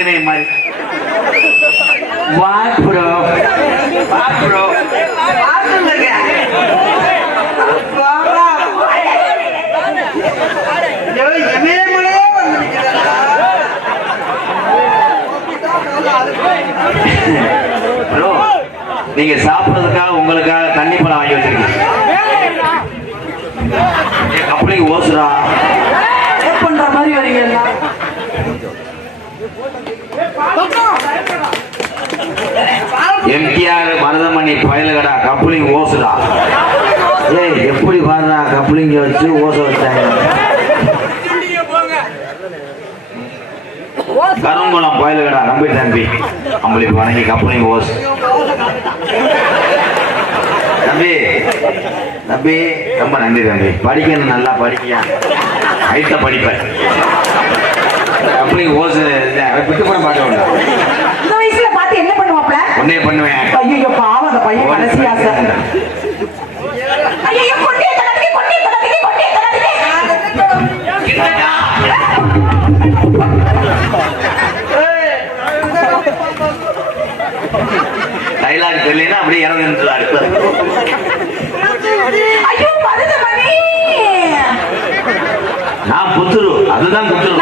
கிணை மாதிரி. What bro what bro நீங்க சாப்பிடுறதுக்காக உங்களுக்காக தண்ணி பழம் வாங்கி வச்சிருக்கீங்க. நீ பயலுகடா கப்ளிங் ஓசுடா. ஏய் எப்படி பாருடா கப்ளிங்க வச்சு ஓச வச்சாங்க. கருங்குளம் பயலுகடா நம்பி தம்பி. நம்மளுக்கு வணங்கி கப்ளிங் ஓஸ் தம்பி தம்பி ரொம்ப நன்றி தம்பி. படிக்கணும் நல்லா படிக்க ஹைட்ட படிப்பேன் கப்ளிங் ஓஸ் விட்டு போன பாட்டு உன்னே பண்ணுவேன். ஐயோ பாவம் அந்த பையன் மனசி ஆசை. ஐயோ அப்படியே இறந்து நின்றாரு ஐயோ நான் புத்துரு அதுதான் புத்துரு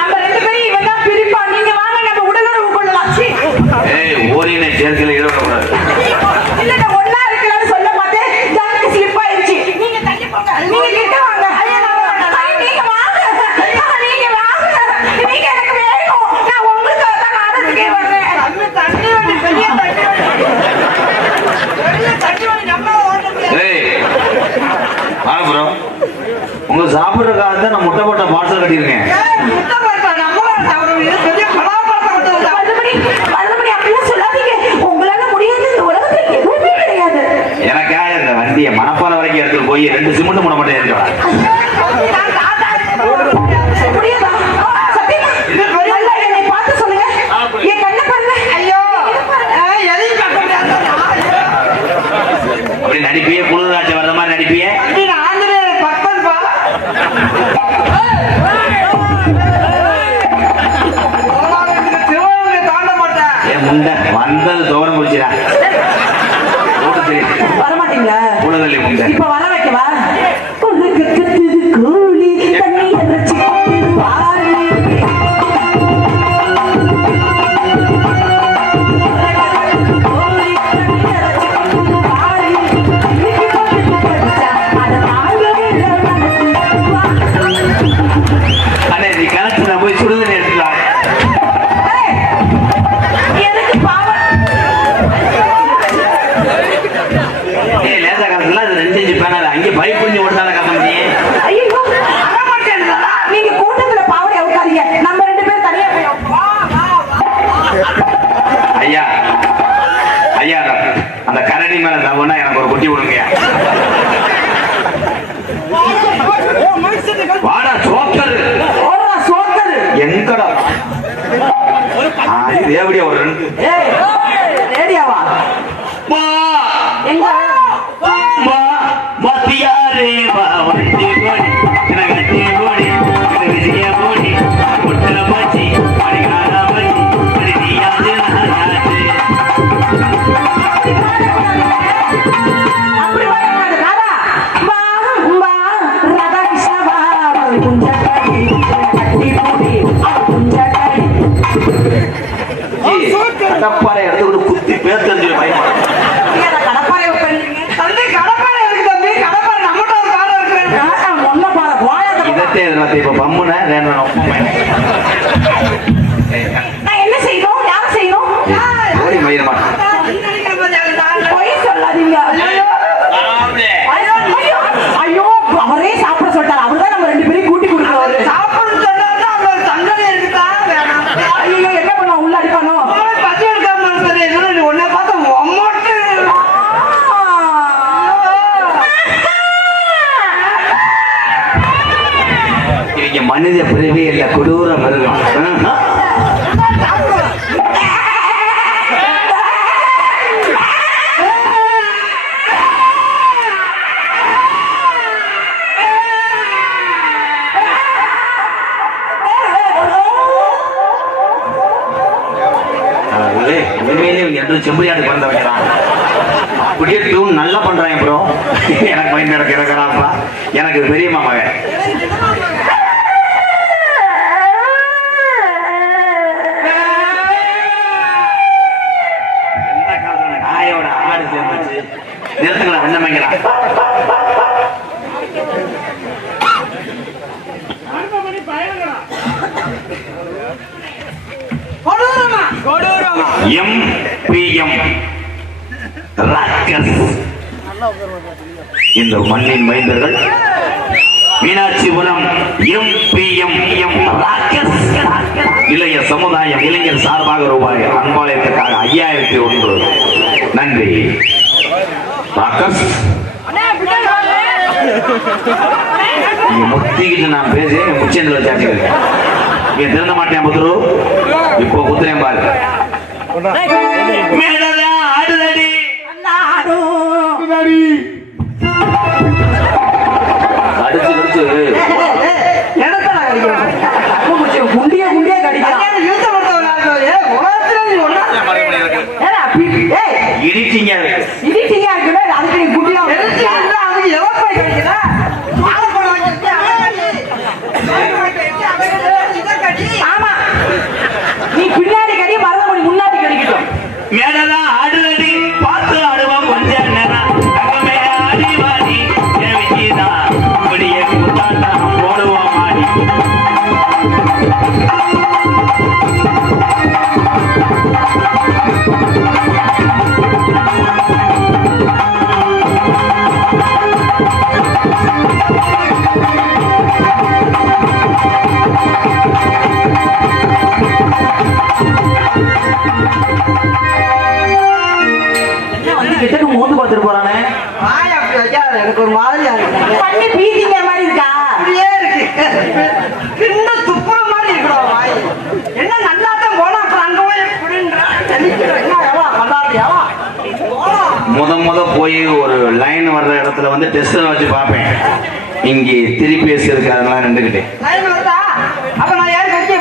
வாடா சோக்கர். வாடா சோக்கர். எங்கடா? ஒரு ரெண்டு appare en la cruda M P M இந்த மண்ணின் மைந்தர்கள். Meenakshipuram M P M M இளைய சமுதாயம் இளைஞர் சார்பாக ரூபாய் அன்பாலயத்துக்காக ஐயாயிரத்தி ஒன்று. நன்றி. ராக்கஸ் முத்திக்கிட்டு நான் பேசி முச்சந்தில சாட்சி நீ திறந்த மாட்டேன் புத்துரு. இப்போ குத்துறேன் பாரு. மேலதான் ஆடுதடி. அடிச்சு அடிச்சு குண்டிய குண்டிய கடிக்கிறான். இடிச்சீங்க வந்து கிட்டக்கு மோந்து பார்த்துட்டு போறானே? எனக்கு ஒரு மாதிரி இருக்கா அப்படியே இருக்கு கிண்ண துப்புற மாதிரி இருக்கிறோம் வாய் என்ன நல்லா தான் போனா அப்புறம் அங்க போய் எப்படின்றா என்ன எவா கொண்டாடு எவா முத முத போய் ஒரு லைன் வர்ற இடத்துல வந்து டெஸ்ட் வச்சு பார்ப்பேன். இங்கே திருப்பி இருக்கு அதெல்லாம் நின்றுக்கிட்டு லைன் வருதா? அப்ப நான் ஏன் கட்சியை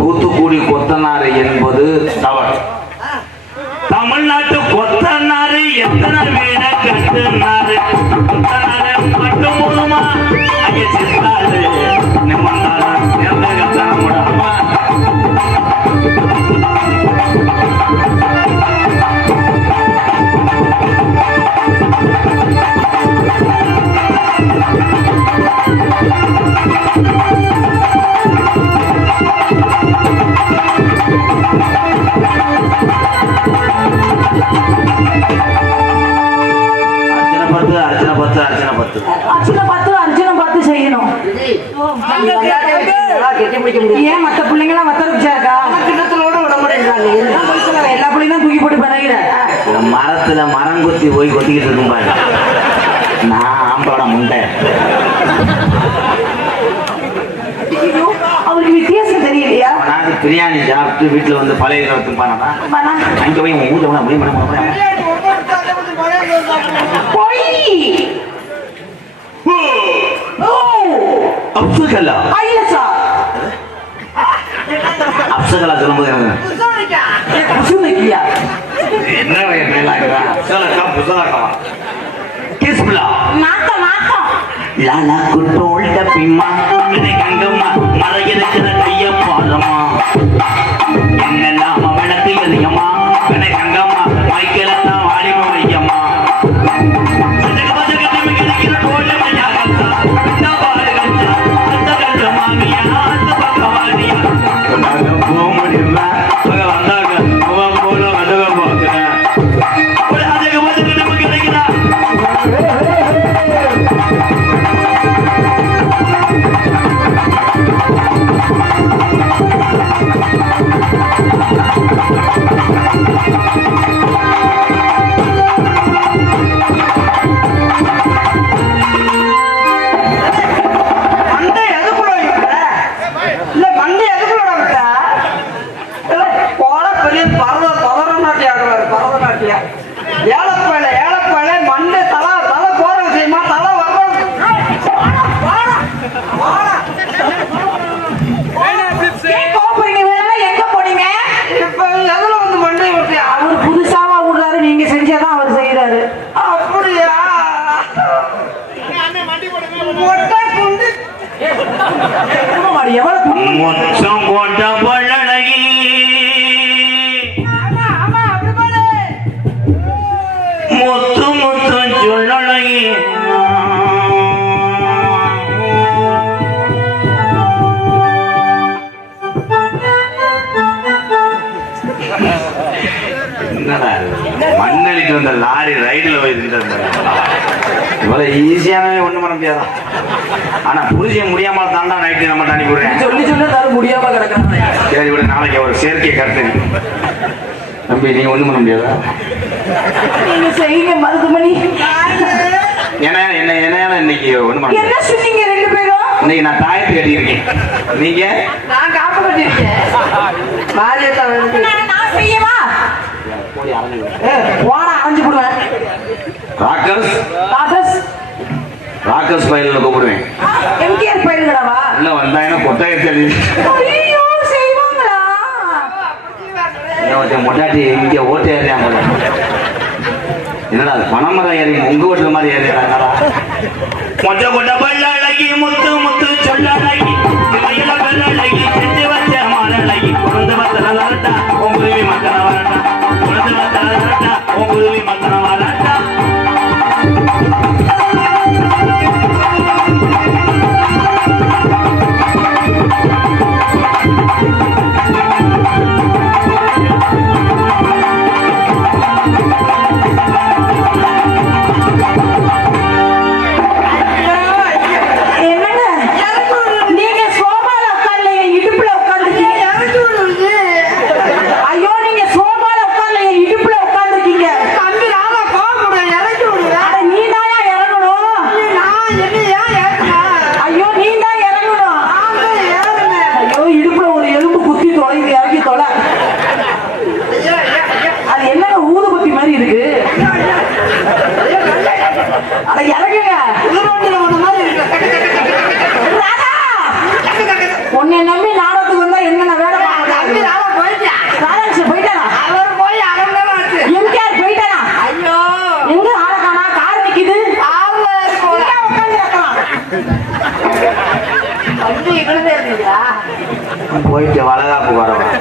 தூத்துக்குடி கொத்தனார் என்பது தவறு. தமிழ்நாட்டு கொத்தனார் எத்தனை வீட கட்டுனாரு? கொத்தனாரு மட்டும் மூலமா அங்கே கத்தன பத்து. அர்ச்சனை பார்த்து அர்ச்சனை பார்த்து செய்யணும். முடியும். ஏன் மத்த பிள்ளைங்களாம் மத்த பிச்சா இருக்கா? கிண்ணத்தோட விட போய் எல்லா பிள்ளையும் தான் தூக்கி போட்டு பிறகுற மரத்துல மரம் கொத்தி போய் கொத்திக்கிட்டு இருக்கும் பாரு. நான் ஆம்பளோட முண்டை. அவருக்கு வித்தியாசம் தெரியலையா? நாட்டு பிரியாணி சாப்பிட்டு வீட்டுல வந்து பழைய காலத்து பானா. அங்க போய் உன் ஊட்ட அப்படியே பண்ண போறேன் அப்சகலா ஐலசா அப்சகலா சொல்லும்போது. குசுமைக்கியா என்ன மேலாகிறா அப்சகலா புசலாக்கவா கிஸ்பிளா நாக்க நாக்க லாலா குட்டோல் டப்பிம்மா இதை கங்கம்மா மறையிருக்கிற கைய பாதமா என்னடா இது? மண்ணளிட்டு வந்த லாரி ரைடுல போய் இவ்வளவு ஈஸியானவே ஒண்ணும் பண்ண முடியாதா? ஆனா புரிஞ்ச முடியாம தாண்டா நைட்டு நம்ம தண்ணி போடுறேன் சொல்லி சொல்லி தர முடியாம கிடக்குறாங்க. சரி விட நாளைக்கு ஒரு சேர்க்கை கருத்து. தம்பி நீங்க ஒண்ணும் பண்ண முடியாதா? நீங்க செய்யுங்க மருதுமணி ஏன்னா என்ன என்ன இன்னைக்கு ஒண்ணும் பண்ண என்ன சொன்னீங்க ரெண்டு பேரும்? இன்னைக்கு நான் தாயத்து கட்டியிருக்கேன். நீங்க? நான் காப்பு நான் நான் செய்யவா? போனா அரைஞ்சு போடுவேன். ராக்கர்ஸ்? ராஜஸ் ராக்கர்ஸ் பயிலில் கூப்பிடுவேன். எம்கேஆர் பயிர்களவா உள்ள வந்தாங்கன்னா கொட்டாயத்தை எழுதி ஐயோ செய்வாங்களா? ஒருத்தன் மொட்டாட்டி இங்க ஓட்டு என்னடா அது பணமரம் ஏறி உங்க வீட்டுல மாதிரி ஏறிடுறாங்களா மொத்த கொட்ட பல்லழகி முத்து முத்து சொல்லழகி மயில போயிட்டு வளகாப்பு வரவன்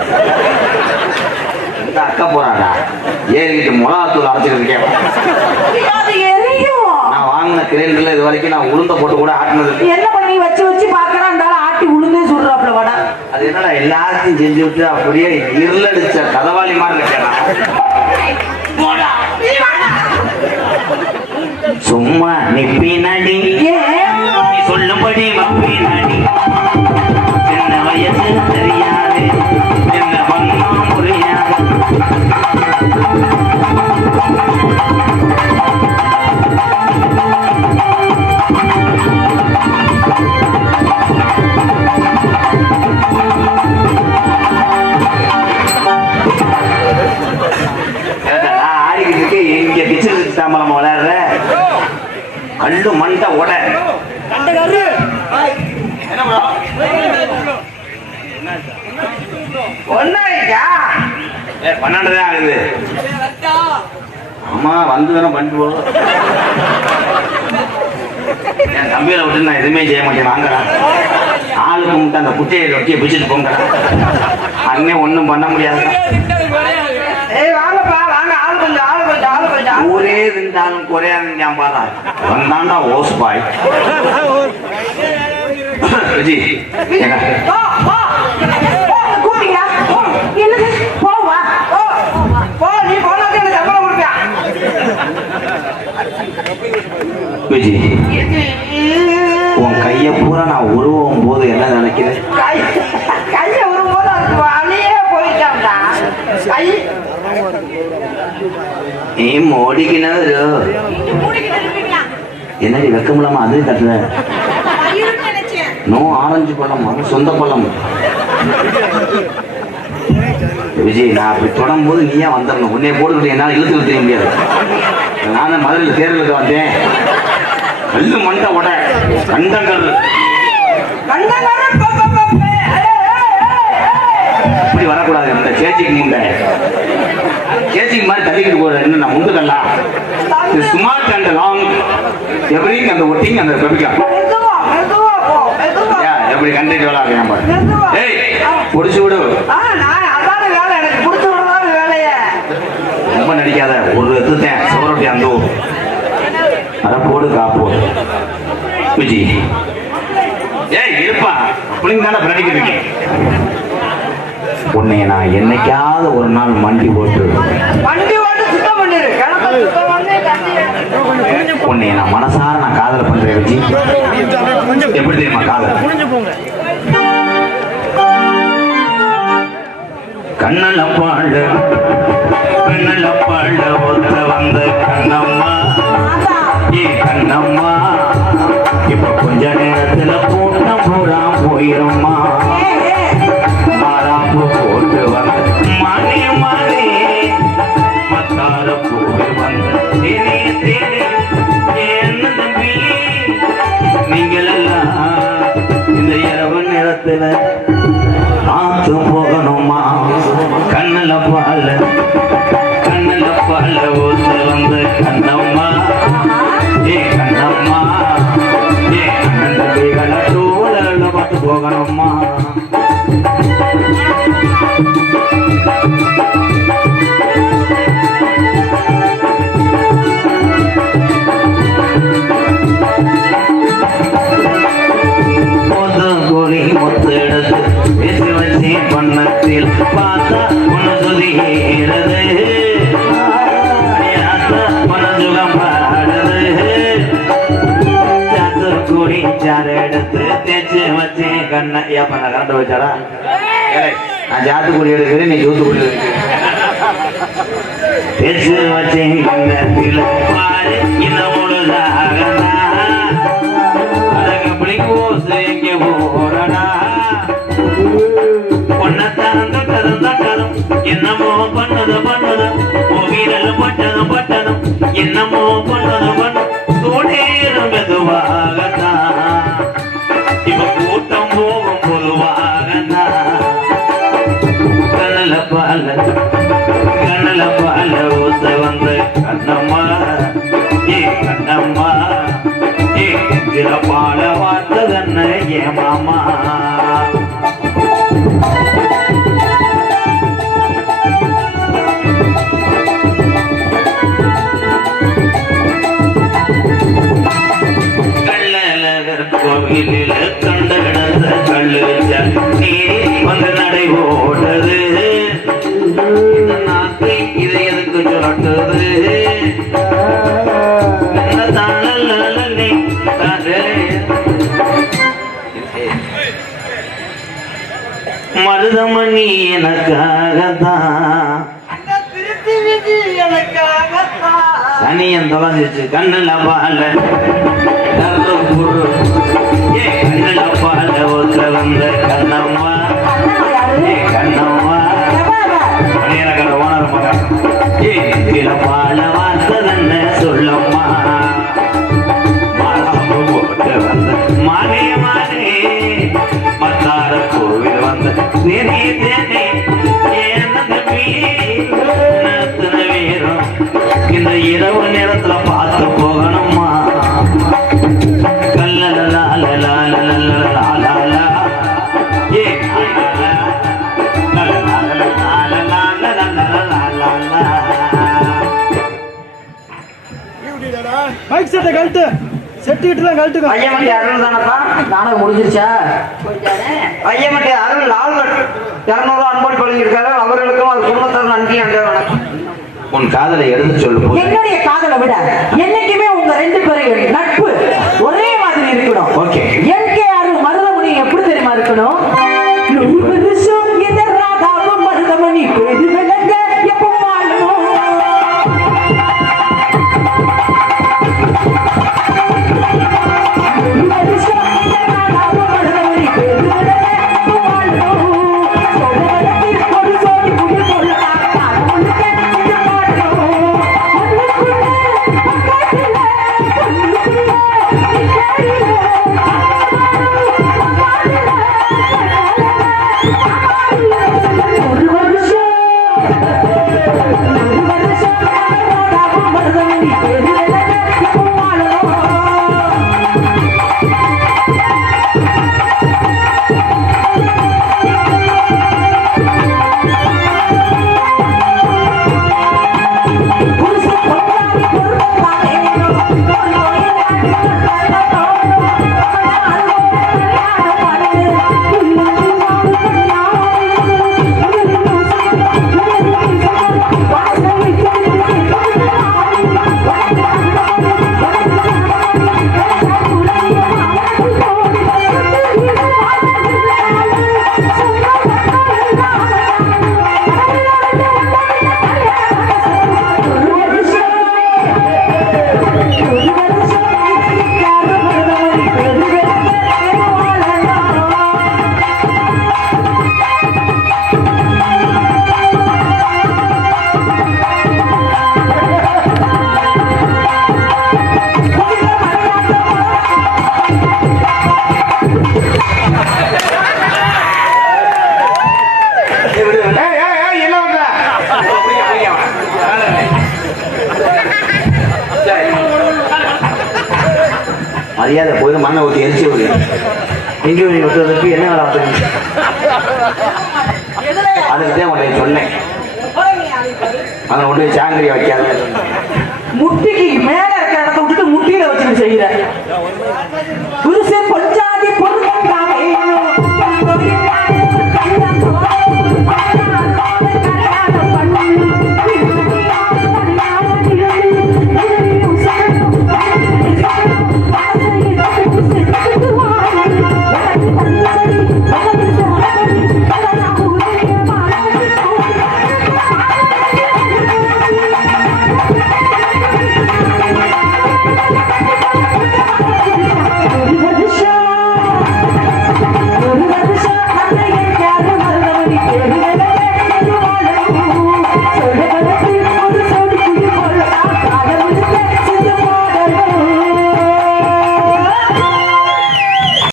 இந்த அக்கா போறாடா? ஏறிக்கிட்டு மிளகாத்தூள் அரைச்சிட்டு இருக்கேன். நான் வாங்கின கிரைண்டர்ல இது வரைக்கும் நான் உளுந்த போட்டு கூட ஆட்டினது. என்ன பண்ணி வச்சு வச்சு பாக்குறான் அந்த ஆட்டி உளுந்தே சுடுறாப்ல வடை. அது என்னடா எல்லாத்தையும் செஞ்சு விட்டு அப்படியே இருளடிச்ச கதவாளி மாதிரி இருக்கேன் சும்மா நீ பின்னாடி ஏன்? நீ சொல்லும்படி சின்ன இங்க டிச்சல் தாம்பலம் விளையாடுற கல்லு மண்ட உட. ஒன்னாயிட்டா? ஏ, பன்னெண்டு தான் ஆகுது. ஆமா வந்து தானே பண்ணிட்டு என் தம்பியில விட்டு நான் எதுவுமே செய்ய மாட்டேன். வாங்கடா. ஆளு கும்பிட்டு அந்த குட்டையை ரொட்டியை பிடிச்சிட்டு போங்கடா. அண்ணே ஒண்ணும் பண்ண முடியாது. ஊரே இருந்தாலும் குறையாது ஞாபகா வந்தாண்டா ஓஸ் பாய் ஏங்க, போ போ கூப்பிட்டீங்களா என்னது போவா போ போ நீ போனாதான் எனக்கு சம்பளம் கொடுப்பியா விஜி உன் கைய பூரா நான் உருவும் போது என்ன நினைக்கிறேன்? கையை விடும்போது அதுக்கு வழியே போயிட்டான்டா. கை நீ மோடிக்கினது. என்னடி அதையும் தட்டுற மயிலுன்னு நினைச்சேன் நோ ஆரஞ்சு பழம் அது சொந்த பழம். விஜய் நான் அப்படி தொடும் போது நீயே வந்துடணும். உன்னை போட்டுக்கிட்டு என்னால் இழுத்து தெரிய முடியாது. நான் மதுரையில் தேர்தலுக்கு வந்தேன். கல்லு மண்டை உட கண்டங்கள். இப்படி வரக்கூடாது. இந்த சேச்சிக்கு முண்டை சேச்சிக்கு மாதிரி தள்ளிக்கிட்டு போற என்ன? நான் முண்டுக்கல்லாம் ஸ்மார்ட் அண்ட் லாங். எவ்ரிங் அந்த ஒட்டிங் அந்த பெபிகா மெதுவா மெதுவா போ மெதுவா ஏன் எப்படி கண்டிட்டு விளாடுறேன் பாரு ஏய் பிடிச்சி விடு வேலை ரொம்ப நடிக்காத. ஒரு எத்துத்தேன் சுவரொட்டி அந்த அத போடு காப்போ. விஜி. ஏய் இருப்பா. பிள்ளைங்க தானே பிரடிக்கிட்டு இருக்கேன் உன்னை நான் என்னைக்காவது ஒரு நாள் மண்டி போட்டு வண்டி ஓட்டு சுத்தம் பண்ணிரு. கிணத்த சுத்தம் பண்ணி தண்ணி உன்னை நான் மனசார நான் காதல் பண்றேன் விஜி. எப்படி தெரியுமா காதல்? கண்ணல பாழ போயிரும்மா மாறாப்பு போட்டு வந்த மணி மணி. மத்தார பூவே வந்த தேனே தேனே என்ன தம்பி. நீங்கள் இந்த இரவு நேரத்துல ஆத்து போகணுமா? பால கண்ணுல பால வந்த கண்ணம்மா ஏ தோழல கண்ணை ஏப்பா கரண்ட் வச்சாரா? நான் சாத்துக்குடி எடுக்கிறேன் நீ ஜூத்துக்குடி எடுக்கிறேன். தேய்ச்சி வச்சு பாரு இந்த முழுதாக எங்கே போறடா. என்னமோ பண்ணது பண்ணது வீரல் பட்டதும் பட்டதும் என்னமோ பண்ணது கண்ண மாமா கோவிலில் திருத்தி விதி எனக்காகத்தான் சனியன் தொலைஞ்சிச்சு கண்ணுல பால. கரு. புரு ஏ கண்ணுல பால ஒத்த வந்த கண்ணம்மா ஏ கண்ணம்மா மணியனகர ஓனர் மகன். ஏ கீழ பால வாசதன்ன சொல்லம்மா. மாறாப்பு போட்டு இந்த இரவு நேரத்துல பார்த்து போகணுமா பைக் செட்டை கழுத்து செட்டு கிட்ட கழுத்துக்கோ ஐயமட்டி அருள் தானப்பா நாடகம் முடிஞ்சிருச்சா ஐயமட்டி இரநூறு அன்போடு பழகியிருக்காரு அவர்களுக்கும் அவர் குடும்பத்தார் நன்றி என்ற வணக்கம். உன் காதலை எடுத்து சொல்லு என்னுடைய காதலை விட என்னைக்குமே உங்க ரெண்டு பேரையும் நட்பு ஒரே மாதிரி இருக்கணும். ஓகே. எல்கேஆர் மருதமுனி எப்படி தெரியுமா இருக்கணும்?